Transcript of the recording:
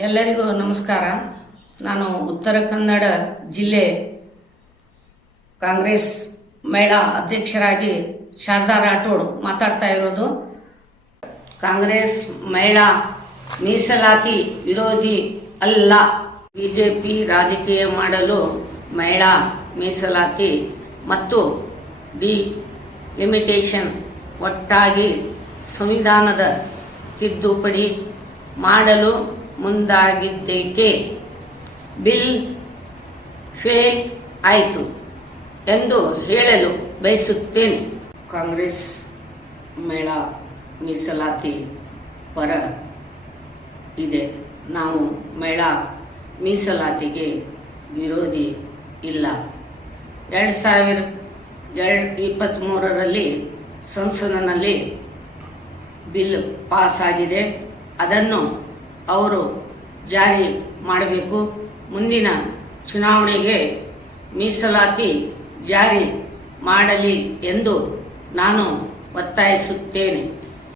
ಎಲ್ಲರಿಗೂ ನಮಸ್ಕಾರ. ನಾನು ಉತ್ತರ ಕನ್ನಡ ಜಿಲ್ಲೆ ಕಾಂಗ್ರೆಸ್ ಮಹಿಳಾ ಅಧ್ಯಕ್ಷರಾಗಿ ಶಾರದಾ ರಾಠೋಡ್ ಮಾತಾಡ್ತಾ ಇರೋದು. ಕಾಂಗ್ರೆಸ್ ಮಹಿಳಾ ಮೀಸಲಾತಿ ವಿರೋಧಿ ಅಲ್ಲ. ಬಿಜೆಪಿ ರಾಜಕೀಯ ಮಾಡಲು ಮಹಿಳಾ ಮೀಸಲಾತಿ ಮತ್ತು ಲಿಮಿಟೇಷನ್ ಒಟ್ಟಾಗಿ ಸಂವಿಧಾನದ ತಿದ್ದುಪಡಿ ಮಾಡಲು ಮುಂದಾಗಿದ್ದೇಕೆ ಬಿಲ್ ಫೇಲ್ ಆಯಿತು ಎಂದು ಹೇಳಲು ಬಯಸುತ್ತೇನೆ. ಕಾಂಗ್ರೆಸ್ ಮಹಿಳಾ ಮೀಸಲಾತಿ ಪರ ಇದೆ. ನಾವು ಮಹಿಳಾ ಮೀಸಲಾತಿಗೆ ವಿರೋಧಿ ಇಲ್ಲ. 2023ರಲ್ಲಿ ಸಂಸತ್ತಿನಲ್ಲಿ ಬಿಲ್ ಪಾಸ್ ಆಗಿದೆ. ಅದನ್ನು ಅವರು ಜಾರಿ ಮಾಡಬೇಕು. ಮುಂದಿನ ಚುನಾವಣೆಗೆ ಮೀಸಲಾತಿ ಜಾರಿ ಮಾಡಲಿ ಎಂದು ನಾನು ಒತ್ತಾಯಿಸುತ್ತೇನೆ.